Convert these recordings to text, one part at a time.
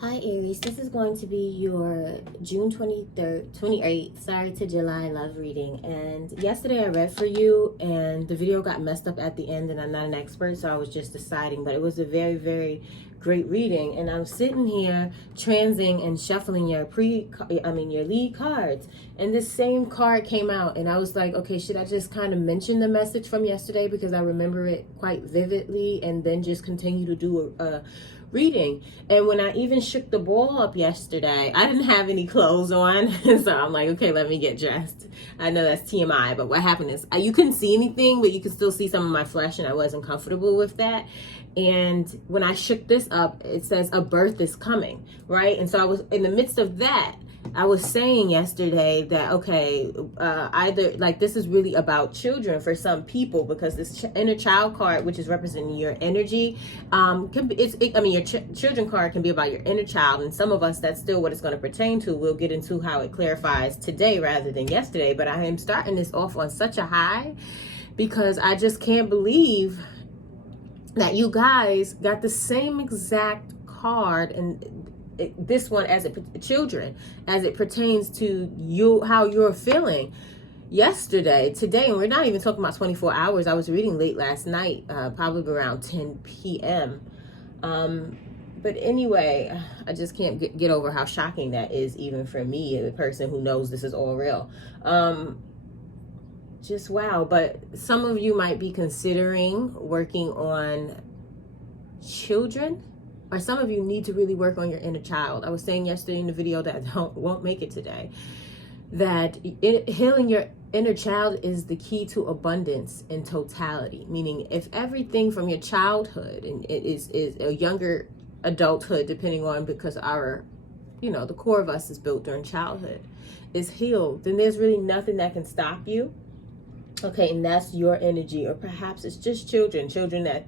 Hi Aries, this is going to be your June 23rd, 28th, sorry to July love reading. And yesterday I read for you and the video got messed up at the end and I'm not an expert, so I was just deciding, but it was a very, very great reading. And I'm sitting here transing and shuffling your lead cards, and this same card came out and I was like, okay, should I just kind of mention the message from yesterday because I remember it quite vividly, and then just continue to do a reading. And when I even shook the ball up yesterday, I didn't have any clothes on. So I'm like, okay, let me get dressed. I know that's TMI, but what happened is you couldn't see anything, but you could still see some of my flesh, and I wasn't comfortable with that. And when I shook this up, it says a birth is coming, right? And so I was in the midst of that. I was saying yesterday that, okay, either like this is really about children for some people, because this inner child card, which is representing your energy, can be, your children card can be about your inner child. And some of us, that's still what it's going to pertain to. We'll get into how it clarifies today rather than yesterday. But I am starting this off on such a high because I just can't believe that you guys got the same exact card, and this one as children, as it pertains to you, how you're feeling yesterday, today. And we're not even talking about 24 hours. I was reading late last night, probably around 10 p.m. But anyway, I just can't get over how shocking that is, even for me, the person who knows this is all real. Just wow. But some of you might be considering working on children, or some of you need to really work on your inner child. I was saying yesterday in the video that won't make it today, that healing your inner child is the key to abundance in totality. Meaning, if everything from your childhood, and it is a younger adulthood, depending on, because our, the core of us is built during childhood, is healed, then there's really nothing that can stop you. Okay, and that's your energy. Or perhaps it's just children that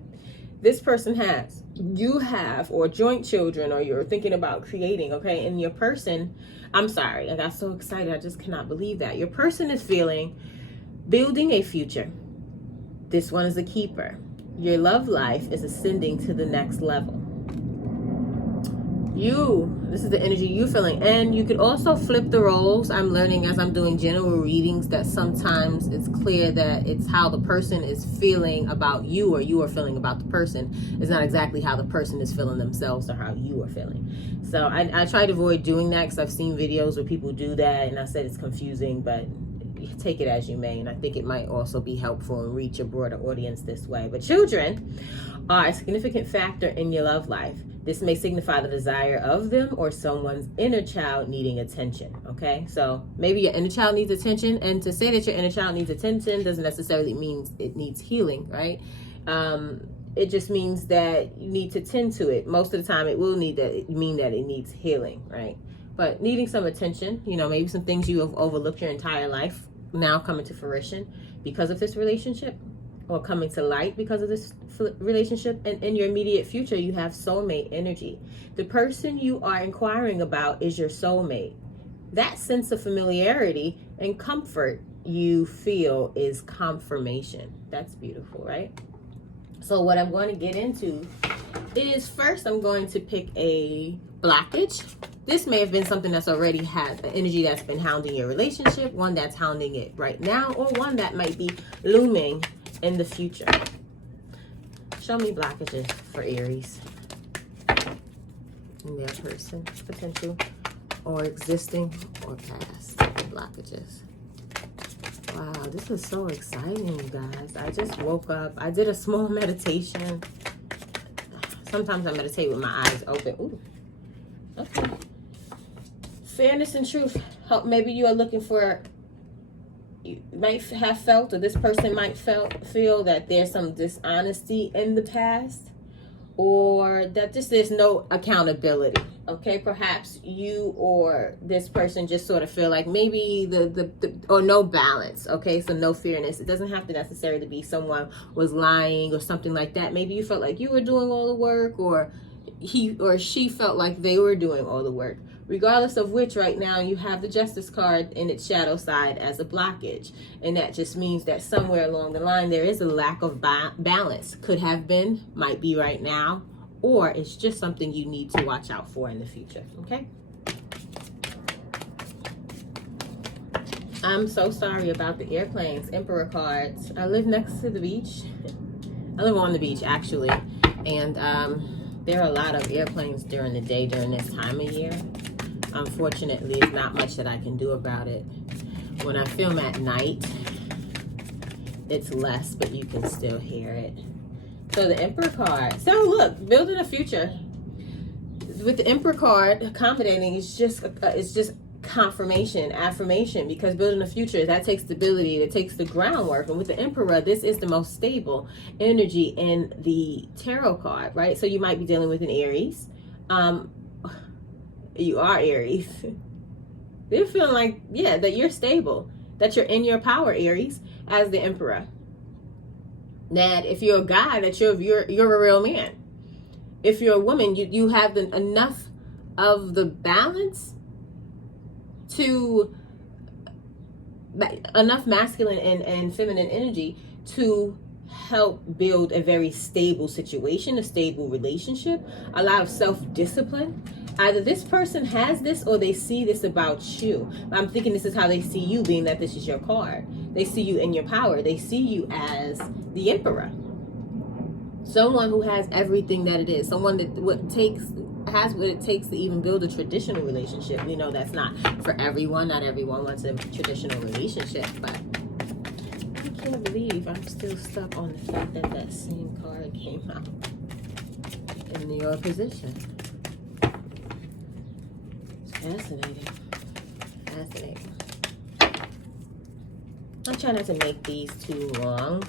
this person has, you have, or joint children, or you're thinking about creating. Okay, and your person, I'm sorry, I got so excited, I just cannot believe that. Your person is feeling building a future. This one is a keeper. Your love life is ascending to the next level. This is the energy you feeling. And you could also flip the roles. I'm learning as I'm doing general readings that sometimes it's clear that it's how the person is feeling about you, or you are feeling about the person. It's not exactly how the person is feeling themselves or how you are feeling. So I try to avoid doing that, because I've seen videos where people do that, and I said it's confusing, but take it as you may. And I think it might also be helpful and reach a broader audience this way. But children are a significant factor in your love life. This may signify the desire of them or someone's inner child needing attention. Okay, so maybe your inner child needs attention, and to say that your inner child needs attention doesn't necessarily mean it needs healing, right? It just means that you need to tend to it. Most of the time it will mean that it needs healing, right? But needing some attention, maybe some things you have overlooked your entire life now coming to fruition because of this relationship, or coming to light because of this relationship. And in your immediate future, you have soulmate energy. The person you are inquiring about is your soulmate. That sense of familiarity and comfort you feel is confirmation. That's beautiful, right? So what I'm going to get into is, first I'm going to pick a blockage. This may have been something that's already had an energy that's been hounding your relationship, one that's hounding it right now, or one that might be looming in the future. Show me blockages for Aries in their person, potential or existing or past blockages. Wow, this is so exciting, you guys. I just woke up. I did a small meditation. Sometimes I meditate with my eyes open. Ooh, okay. Fairness and truth. Maybe you are looking for, you might have felt, or this person might feel that there's some dishonesty in the past, or that there's no accountability. Okay, perhaps you or this person just sort of feel like maybe or no balance. Okay, so no fairness. It doesn't have to necessarily be someone was lying or something like that. Maybe you felt like you were doing all the work, or he or she felt like they were doing all the work. Regardless of which, right now you have the Justice card in its shadow side as a blockage, and that just means that somewhere along the line there is a lack of balance. Could have been, might be right now, or it's just something you need to watch out for in the future, okay? I'm so sorry about the airplanes, Emperor cards. I live next to the beach. I live on the beach, actually. And there are a lot of airplanes during the day during this time of year. Unfortunately, there's not much that I can do about it. When I film at night, it's less, but you can still hear it. So the Emperor card. So look, building a future. With the Emperor card, accommodating is just confirmation, affirmation, because building a future, that takes stability, that takes the groundwork. And with the Emperor, this is the most stable energy in the tarot card, right? So you might be dealing with an Aries. You are Aries. They're feeling like, yeah, that you're stable, that you're in your power, Aries, as the Emperor. That if you're a guy, that you're a real man. If you're a woman, you have enough of the balance to enough masculine and feminine energy to help build a very stable situation, a stable relationship, a lot of self-discipline. Either this person has this or they see this about you. I'm thinking this is how they see you, being that this is your card. They see you in your power. They see you as the Emperor. Someone who has everything that it is. Someone that has what it takes to even build a traditional relationship. We know that's not for everyone. Not everyone wants a traditional relationship, but I can't believe I'm still stuck on the fact that that same card came out in your position. It's fascinating. Fascinating. I'm trying not to make these too long.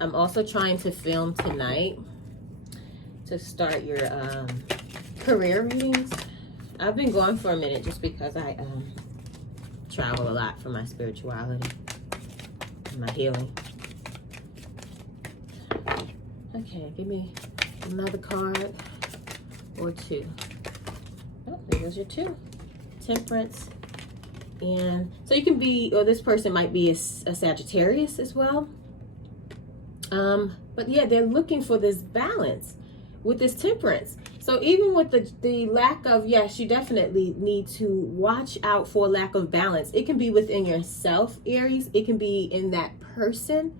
I'm also trying to film tonight to start your career readings. I've been going for a minute just because I travel a lot for my spirituality and my healing. Okay, give me another card or two. Oh, there goes your two. Temperance. And so you can be, or this person might be a Sagittarius as well. But yeah, they're looking for this balance with this temperance. So even with the lack of, yes, you definitely need to watch out for lack of balance. It can be within yourself, Aries. It can be in that person.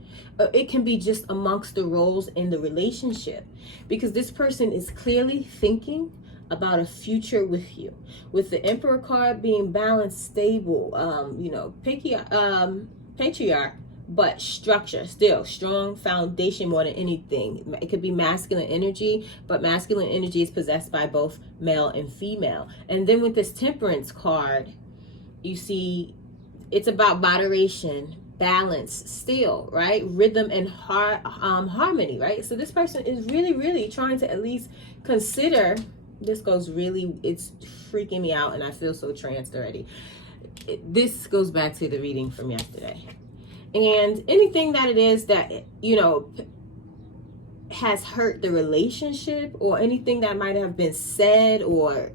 It can be just amongst the roles in the relationship, because this person is clearly thinking about a future with you. With the Emperor card being balanced, stable, patriarch, but structure, still strong foundation more than anything. It could be masculine energy, but masculine energy is possessed by both male and female. And then with this Temperance card, you see it's about moderation, balance, still, right? Rhythm and harmony, right? So this person is really, really trying to at least consider. This goes really, it's freaking me out, and I feel so tranced already. This goes back to the reading from yesterday. And anything that it is that, has hurt the relationship, or anything that might have been said or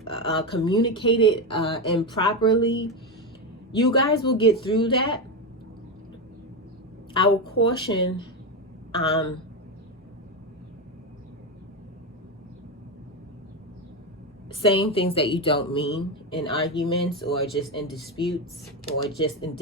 communicated improperly, you guys will get through that. I will caution saying things that you don't mean in arguments, or just in disputes, or just in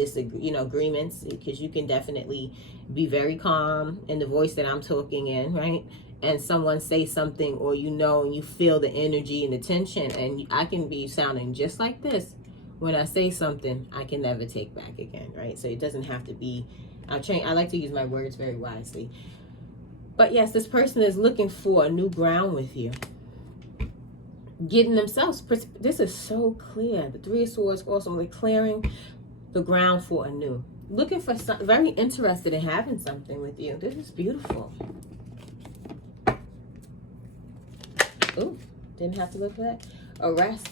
agreements, because you can definitely be very calm in the voice that I'm talking in, right? And someone say something, or and you feel the energy and the tension, and I can be sounding just like this. When I say something, I can never take back again, right? So it doesn't have to be, I like to use my words very wisely. But yes, this person is looking for a new ground with you. Getting themselves, this is so clear. The Three of Swords also clearing the ground for a new. Looking for very interested in having something with you. This is beautiful. Oh, didn't have to look for that. A rest.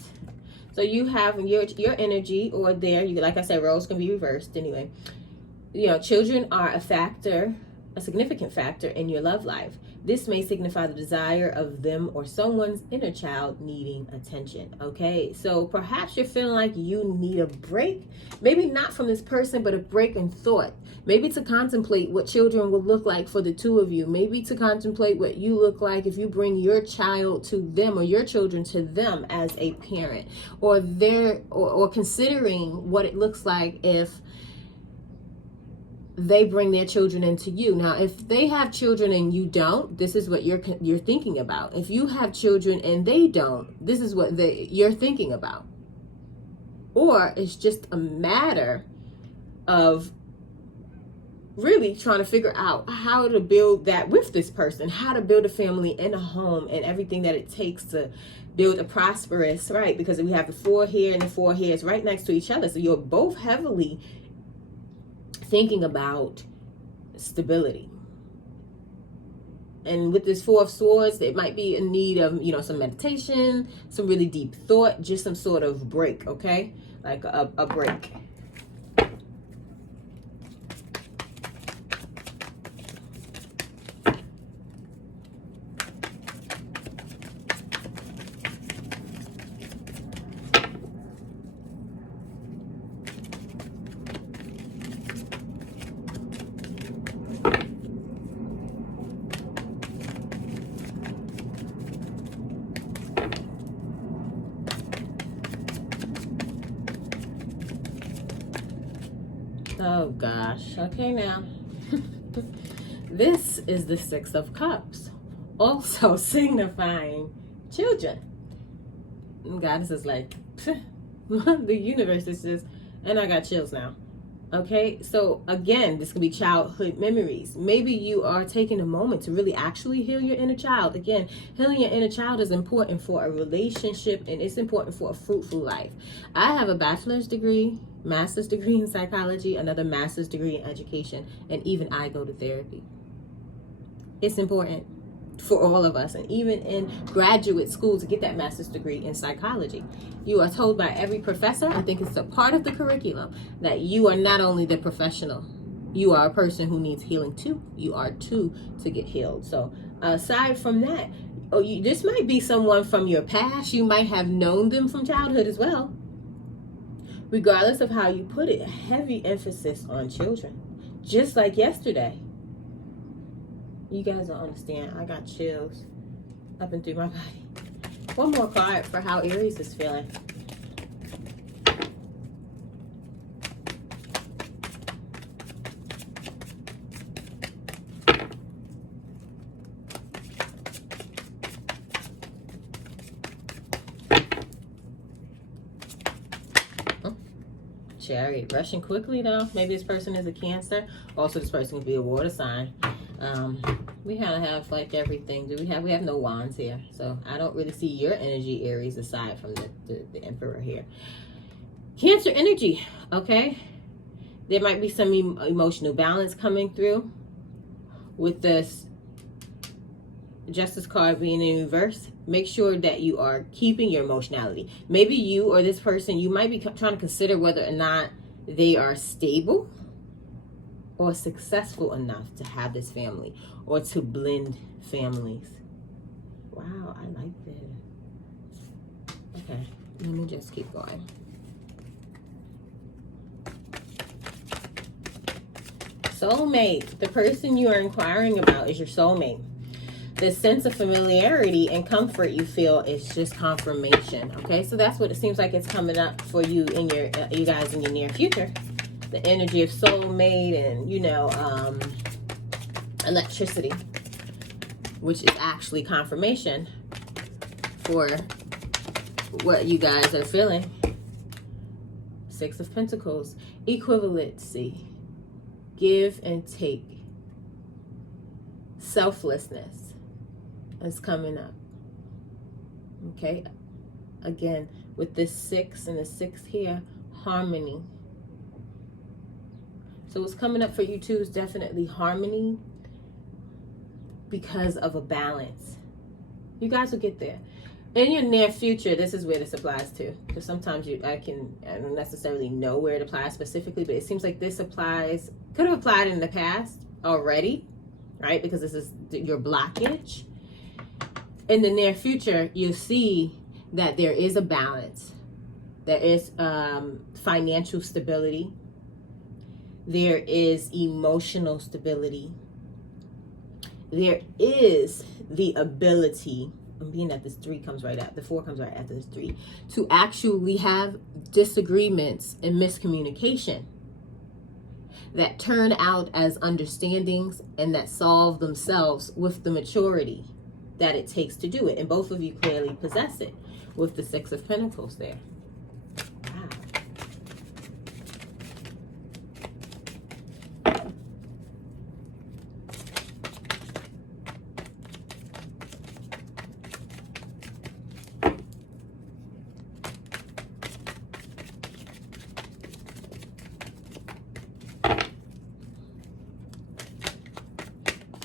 So you have your energy, or like I said, roles can be reversed anyway. Children are a significant factor in your love life. This may signify the desire of them or someone's inner child needing attention. Okay, so perhaps you're feeling like you need a break, maybe not from this person, but a break in thought. Maybe to contemplate what children will look like for the two of you. Maybe to contemplate what you look like if you bring your child to them, or your children to them as a parent, or or considering what it looks like if they bring their children into you. Now, if they have children and you don't, this is what you're thinking about. If you have children and they don't, this is what you're thinking about. Or it's just a matter of really trying to figure out how to build that with this person, how to build a family and a home and everything that it takes to build a prosperous, right? Because we have the 4 here and the 4 here is right next to each other. So you're both heavily thinking about stability. And with this 4 of Swords, it might be in need of, some meditation, some really deep thought, just some sort of break, okay? Like a break. Oh gosh. Okay, now this is the 6 of Cups, also signifying children. And Goddess is like, the universe is just, and I got chills now. Okay, so again, this can be childhood memories. Maybe you are taking a moment to really actually heal your inner child. Again, healing your inner child is important for a relationship, and it's important for a fruitful life. I have a bachelor's degree, master's degree in psychology, another master's degree in education, and even I go to therapy. It's important for all of us, and even in graduate school to get that master's degree in psychology. You are told by every professor, I think it's a part of the curriculum, that you are not only the professional, you are a person who needs healing too. You are too to get healed. So aside from that, this might be someone from your past. You might have known them from childhood as well. Regardless of how you put it, a heavy emphasis on children, just like yesterday. You guys don't understand. I got chills up and through my body. One more card for how Aries is feeling. Chariot, rushing quickly though. Maybe this person is a Cancer. Also, this person could be a water sign. We kind of have like everything. We have no wands here, so I don't really see your energy, Aries, aside from the Emperor here. Cancer energy, okay? There might be some emotional balance coming through with this Justice card being in reverse. Make sure that you are keeping your emotionality. Maybe you or this person, you might be trying to consider whether or not they are stable or successful enough to have this family or to blend families. Wow, I like this. Okay, let me just keep going. Soulmate. The person you are inquiring about is your soulmate. The sense of familiarity and comfort you feel is just confirmation. Okay, so that's what it seems like it's coming up for you in your you guys in your near future. The energy of soulmate and electricity, which is actually confirmation for what you guys are feeling. 6 of Pentacles, equivalency, give and take, selflessness is coming up. Okay, again with this 6 and the 6 here, harmony. So what's coming up for you too is definitely harmony because of a balance. You guys will get there. In your near future, this is where this applies to. Because sometimes I don't necessarily know where it applies specifically, but it seems like this could have applied in the past already. right? Because this is your blockage. In the near future, you'll see that there is a balance. There is financial stability. There is emotional stability. There is the ability, and being that this 3 comes right after, the 4 comes right after this 3, to actually have disagreements and miscommunication that turn out as understandings and that solve themselves with the maturity that it takes to do it. And both of you clearly possess it with the 6 of Pentacles there. Wow.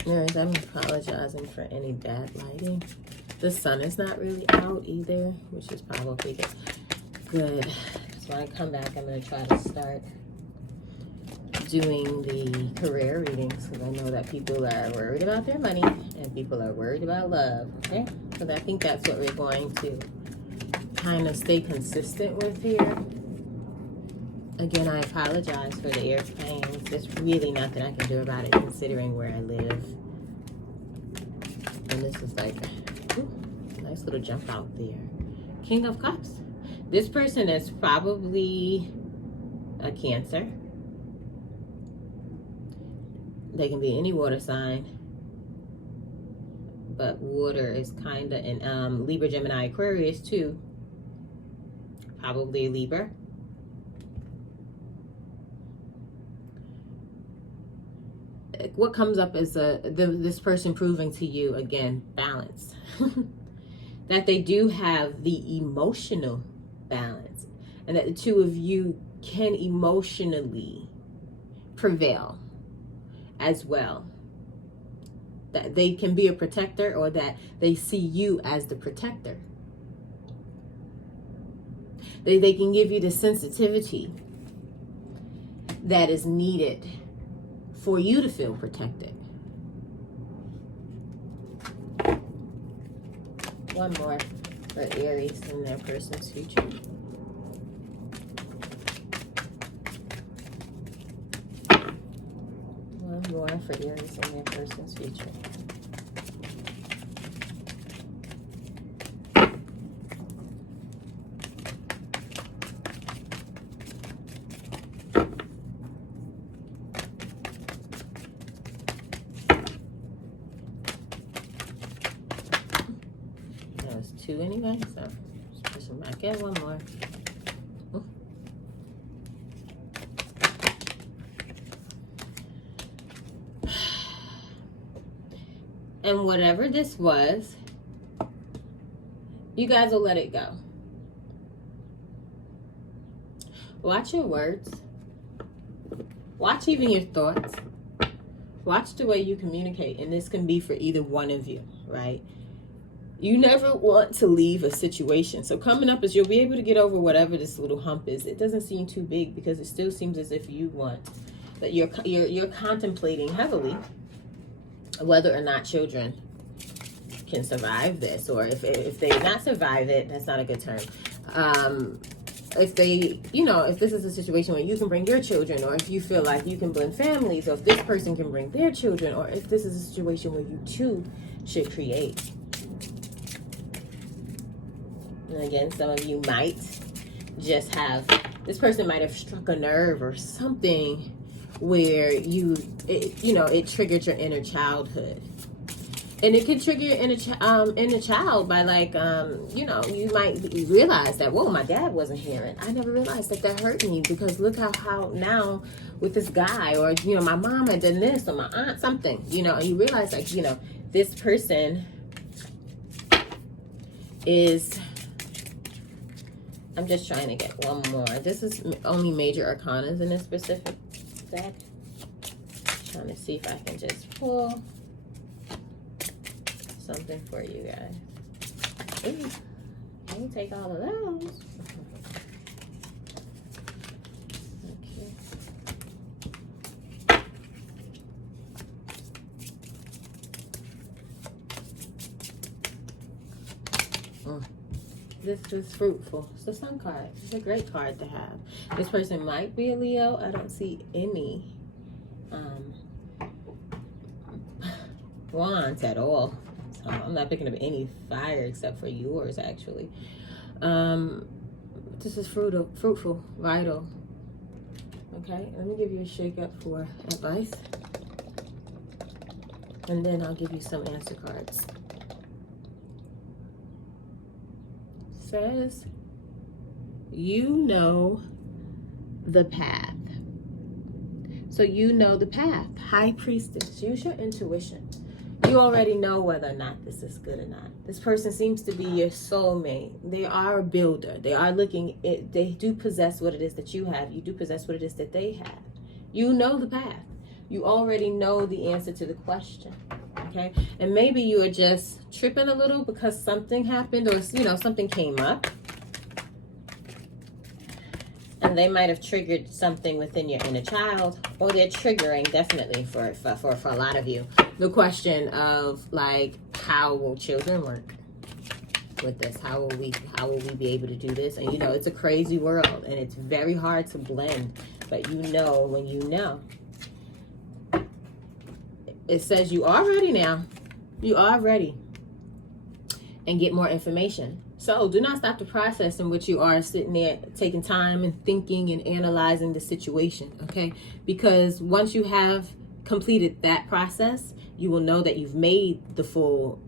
Aries, I'm apologizing for any bad lighting. The sun is not really out either, which is probably good. So when I come back, I'm going to try to start doing the career readings, because I know that people are worried about their money and people are worried about love, okay? Because I think that's what we're going to kind of stay consistent with here. Again, I apologize for the airplanes. There's really nothing I can do about it considering where I live. And this is like, ooh, nice little jump out there. King of Cups. This person is probably a Cancer. They can be any water sign. But water is kind of in Libra, Gemini, Aquarius too. Probably a Libra. What comes up is this person proving to you, again, balance. That they do have the emotional balance. And that the two of you can emotionally prevail as well. That they can be a protector, or that they see you as the protector. They can give you the sensitivity that is needed for you to feel protected. One more for Aries in their person's future. One more for Aries in their person's future. Two anyway, so just push them back in. One more. And whatever this was, you guys will let it go. Watch your words. Watch even your thoughts. Watch the way you communicate, and this can be for either one of you, right? You never want to leave a situation. So coming up is you'll be able to get over whatever this little hump is. It doesn't seem too big because it still seems as if you want, that you're contemplating heavily whether or not children can survive this, or if they not survive it, that's not a good term. If they, if this is a situation where you can bring your children, or if you feel like you can blend families, or if this person can bring their children, or if this is a situation where you two should create. And again, some of you might just have, this person might have struck a nerve or something where it triggered your inner childhood. And it could trigger your inner child by you might realize that, whoa, my dad wasn't here. And I never realized that hurt me, because look how now with this guy, or, my mom had done this, or my aunt something, and you realize this person is, I'm just trying to get one more. This is only major arcanas in this specific deck. Trying to see if I can just pull something for you guys. Ooh, let me take all of those. Okay. This is fruitful. It's the Sun card. It's a great card to have. This person might be a Leo. I don't see any wands at all. So I'm not picking up any fire except for yours, actually. This is fruitful, vital. Okay, let me give you a shake up for advice. And then I'll give you some answer cards. Says, you know the path. So you know the path. High Priestess, use your intuition. You already know whether or not this is good or not. This person seems to be your soulmate. They are a builder. They are they do possess what it is that you have. You do possess what it is that they have. You know the path. You already know the answer to the question. Okay, and maybe you are just tripping a little because something happened, or something came up, and they might have triggered something within your inner child, or they're triggering definitely for a lot of you the question of, like, how will children work with this? How will we be able to do this? And it's a crazy world, and it's very hard to blend, but when you know. It says you are ready now. You are ready. And get more information. So do not stop the process in which you are sitting there taking time and thinking and analyzing the situation, okay? Because once you have completed that process, you will know that you've made the full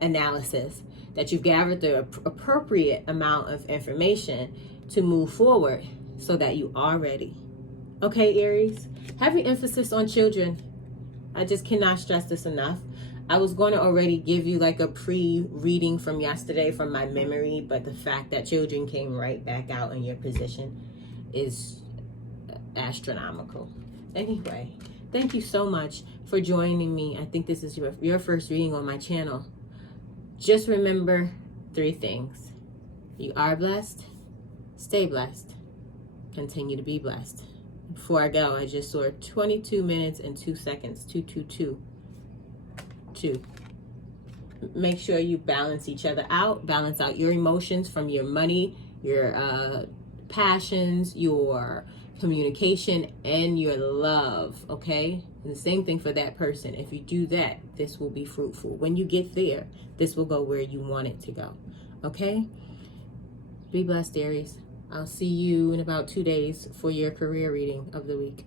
analysis, that you've gathered the appropriate amount of information to move forward so that you are ready. Okay, Aries? Heavy emphasis on children. I just cannot stress this enough. I was going to already give you like a pre-reading from yesterday from my memory, but the fact that children came right back out in your position is astronomical. Anyway, thank you so much for joining me. I think this is your first reading on my channel. Just remember 3 things. You are blessed. Stay blessed. Continue to be blessed. Before I go, I just saw 22 minutes and 2 seconds. 222. 2. Make sure you balance each other out. Balance out your emotions from your money, your passions, your communication, and your love, okay? And the same thing for that person. If you do that, this will be fruitful. When you get there, this will go where you want it to go, okay? Be blessed, Aries. I'll see you in about 2 days for your career reading of the week.